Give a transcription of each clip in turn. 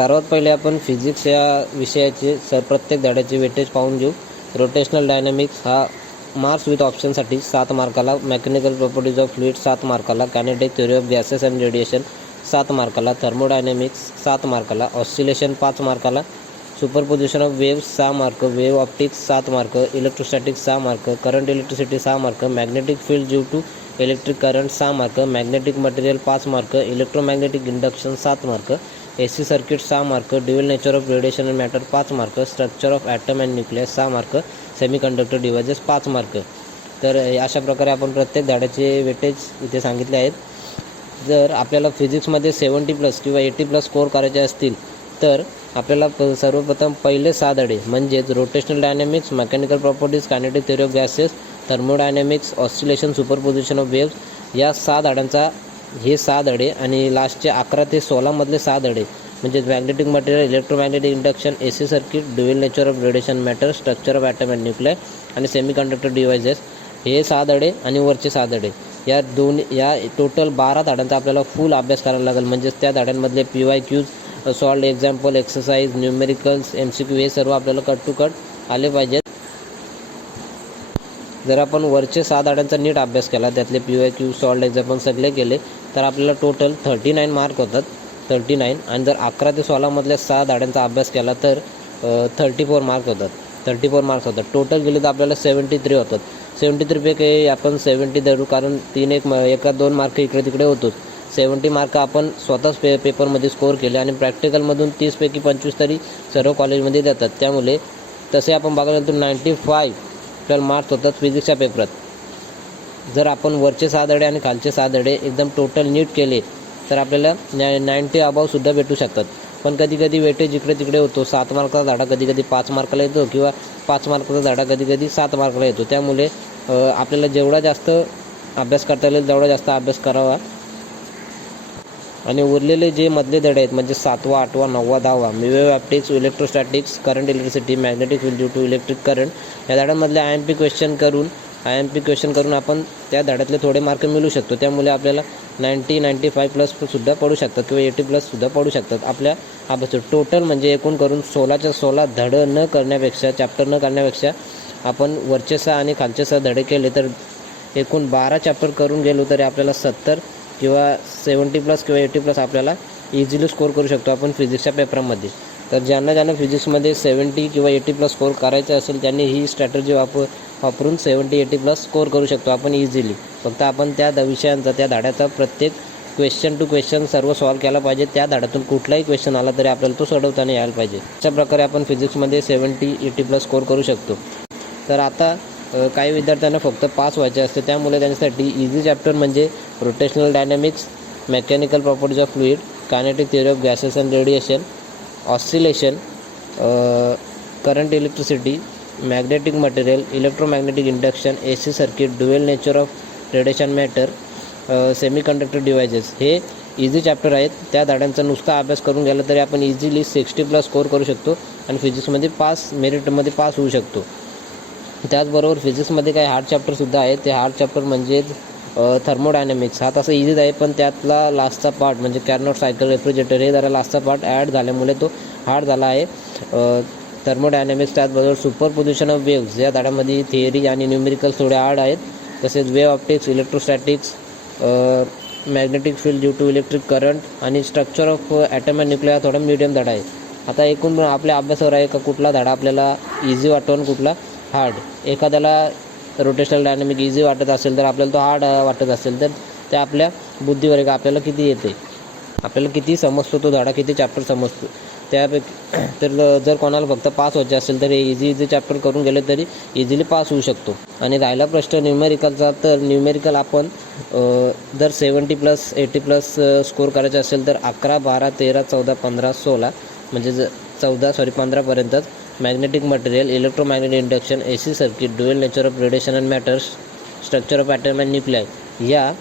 सर्वात पहिले आपण फिजिक्स या विषयाचे प्रत्येक धड्याचे वेटेज पाहून घेऊ. रोटेशनल डायनॅमिक्स हा मार्क्स विथ ऑप्शनसाठी 7 मार्काला, मेकॅनिकल प्रॉपर्टीज ऑफ फ्लुइड 7 मार्काला, kinetic theory of gases and radiation 7 मार्काला, थर्मोडायनॅमिक्स 7 मार्काला, ऑसिलेशन 5 मार्काला, superposition of waves 6 mark, wave optics 7 mark, electrostatics 6 mark, current electricity 6 mark, magnetic field due to electric current 6 mark, magnetic material 5 mark, electromagnetic induction 7 mark, AC circuit 6 mark, dual nature of radiation and matter 5 mark, structure of atom and nucleus 6 mark, semiconductor devices 5 mark. तर अशा प्रकारे आपण प्रत्येक धड्याचे weightage इथे सांगितले आहेत. जर आपल्याला फिजिक्समध्ये 70+ किंवा 80+ स्कोअर करायचे असतील तर आपल्याला सर्वप्रथम पहिले 6 धडे म्हणजेच rotational dynamics, mechanical properties, kinetic theory of gases, thermodynamics, oscillation, superposition of waves या 6 धड्यांचा हे 6 धडे आणि लास्टचे 11 ते 16 मधले 6 धडे म्हणजे magnetic material, electromagnetic induction, AC circuit, dual nature of radiation matter, structure of atom and nucleus आणि सेमीकंडक्टर डिव्हाइसेस हे 6 धडे आणि वरचे 6 धडे या टोटल 12 धड्यांचा आपल्याला फुल अभ्यास करायला लागेल. म्हणजेच त्या धड्यांमधले PYQs, solved example, exercise, numericals, MCQ हे सर्व आपल्याला कट टू कट आले पाहिजेत. जर आपण वरचे 6 धड्यांचा नीट अभ्यास केला, त्यातले PYQ, सॉल्व्ड एक्झाम्पल सगळे केले तर आपल्याला टोटल 39 मार्क होतात. 39 आणि जर 11 ते 16 मधल्या 6 धड्यांचा अभ्यास केला तर 34 मार्क होतात. 34 मार्क्स होतात. टोटल गेले तर आपल्याला 73 होतात. 73 पैकी आपण 70 धरू, कारण 1-2 मार्क इकडे तिकडे होतोच. 70 मार्क आपण स्वतःच पेपरमध्ये स्कोअर केले आणि प्रॅक्टिकलमधून 30 पैकी 25 तरी सर्व कॉलेजमध्ये देतात. त्यामुळे तसे आपण बघायला गेलो तर 95 मार्क्स होतात फिजिक्सच्या पेपरात. जर आपण वरचे 6 धडे आणि खालचे 6 धडे एकदम टोटल नीट केले तर आपल्याला 90 अबावसुद्धा भेटू शकतात. पण कधी वेटेज इकडे तिकडे होतो. 7 मार्काचा धडा कधी 5 मार्काला येतो किंवा 5 मार्काचा धडा कधी 7 मार्काला येतो. त्यामुळे आपल्याला जेवढा जास्त अभ्यास करता येईल तेवढा जास्त अभ्यास करावा आणि उरलेले जे मधले धडे आहेत म्हणजे 7वा, 8वा, 9वा, 10वा wave optics, electrostatics, current electricity, magnetic field due to electric current या धड्यांमधले IMP क्वेश्चन करून आपण त्या धड्यातले थोडे मार्क मिळू शकतो. त्यामुळे आपल्याला 90-95+ सुद्धा पडू शकतात किंवा 80+ सुद्धा पडू शकतात. आपल्या अभ्यास टोटल म्हणजे एकूण करून 16च्या 16 धडं न करण्यापेक्षा, चॅप्टर न करण्यापेक्षा आपण वरचे 6 आणि खालचे 6 धडे केले तर एकूण 12 चॅप्टर करून गेलो तरी आपल्याला 70 किंवा 70+ किंवा 80+ आपल्याला इझिली स्कोअर करू शकतो आपण फिजिक्सच्या पेपरामध्ये. तर ज्यांना फिजिक्समध्ये 70 किंवा 80+ स्कोअर करायचं असेल त्यांनी ही स्ट्रॅटर्जी वापरून 70-80+ स्कोअर करू शकतो आपण इझिली. फक्त आपण त्या विषयांचा, त्या धड्याचा प्रत्येक क्वेश्चन टू क्वेश्चन सर्व सॉल्व केला पाहिजे. त्या धड्यातून कुठलाही क्वेश्चन आला तरी आपल्याला तो सोडवताना यायला पाहिजे. अशा प्रकारे आपण फिजिक्समध्ये 70-80+ स्कोअर करू शकतो. तर आता काही विद्यार्थ्यांना फक्त पास व्हायचे असते, त्यामुळे त्यांच्यासाठी इझी चॅप्टर म्हणजे rotational dynamics, mechanical properties of fluid, kinetic theory of gases and radiation, oscillation, current electricity, magnetic material, electromagnetic induction, AC circuit, dual nature of radiation matter, semiconductor devices हे easy chapter आहेत. त्या धड्यांचा नुसता अभ्यास करून गेला तरी आपण इझिली 60+ स्कोअर करू शकतो आणि फिजिक्समध्ये मेरिटमध्ये पास होऊ शकतो. त्याचबरोबर फिजिक्समध्ये काही हार्ड चॅप्टरसुद्धा आहेत. ते हार्ड चॅप्टर म्हणजे थर्मोडायनॅमिक्स हा तसा इझीच आहे, पण त्यातला लास्टचा पार्ट म्हणजे कॅर्नोट सायकल, रेफ्रिजरेटर हे जरा लास्टचा पार्ट ॲड झाल्यामुळे तो हार्ड झाला आहे. थर्मोडायनॅमिक्स त्याचबरोबर सुपरपोजिशन ऑफ वेव्स या धड्यामध्ये थिअरी आणि न्यूमेरिकल्स थोडे हार्ड आहेत. तसेच wave optics, electrostatics, magnetic field due to electric current आणि structure of atom and nucleus थोडा मीडियम धडा आहे. आता एकूण आपल्या अभ्यासावर आहे का कुठला धडा आपल्याला इझी वाटतो आणि कुठला हार्ड. एखाद्याला रोटेशनल डायनॅमिक इझी वाटत असेल तर आपल्याला तो हार्ड वाटत असेल तर ते आपल्या बुद्धीवर आहे का आपल्याला किती येते, आपल्याला किती समजतो तो धडा, किती चॅप्टर समजतो त्यापैकी. तर जर कोणाला फक्त पास व्हायचे असेल तर इझी चॅप्टर करून गेले तरी इझिली पास होऊ शकतो. आणि राहिला प्रश्न न्यूमेरिकलचा, तर न्यूमेरिकल आपण जर 70+ 80+ स्कोअर करायचे असेल तर 11, 12, 13, 14, 15, 16 म्हणजे 15पर्यंतच magnetic material, electromagnetic induction, AC circuit, dual nature of radiation and matters, structure of atom and nucleus या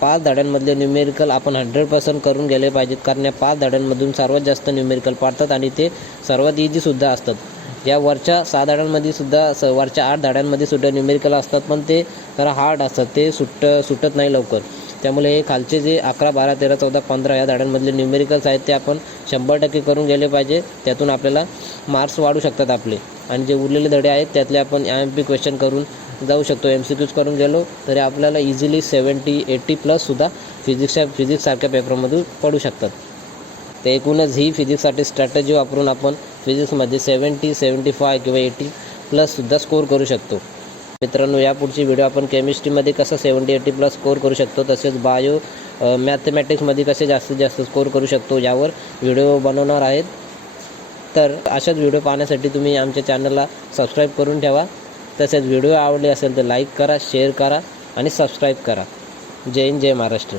5 धड्यांमधले न्यूमेरिकल आपण 100% करून गेले पाहिजेत. कारण या 5 धड्यांमधून सर्वात जास्त न्यूमेरिकल पाडतात आणि ते सर्वात इझीसुद्धा असतात. या वरच्या 6 धड्यांमध्ये सुद्धा वरच्या 8 धड्यांमध्ये सुद्धा न्यूमेरिकल असतात, पण ते जरा हार्ड असतात, ते सुटत नाही लवकर. त्यामुळे हे खालचे जे 11, 12, 13, 14, 15 या धड्यांमधले न्यूमेरिकल्स आहेत ते आपण 100% करून गेले पाहिजे. त्यातून आपल्याला मार्क्स वाढू शकतात आपले. आणि जे उरलेले धडे आहेत त्यातले आपण IMP क्वेश्चन करून जाऊ शकतो. MCQs करून गेलो तरी आपल्याला इझिली 70, 80+ फिजिक्ससारख्या पेपरमधून पडू शकतात. तर एकूणच ही फिजिक्ससाठी स्ट्रॅटेजी वापरून आपण फिजिक्समध्ये 70, 75 किंवा 80+ स्कोर करू शकतो. मित्रांनो, यापुढची व्हिडिओ आपण केमिस्ट्रीमध्ये कसं 70, 80+ स्कोर करू शकतो, तसेच मॅथमॅटिक्समध्ये कसे जास्तीत जास्त स्कोर करू शकतो यावर व्हिडिओ बनवणार आहेत. तर अशाच व्हिडिओ पाहण्यासाठी तुम्ही आमच्या चॅनलला सबस्क्राईब करून ठेवा. तसेच व्हिडिओ आवडले असेल तर लाईक करा, शेअर करा आणि सबस्क्राईब करा. जय हिंद, जय महाराष्ट्र.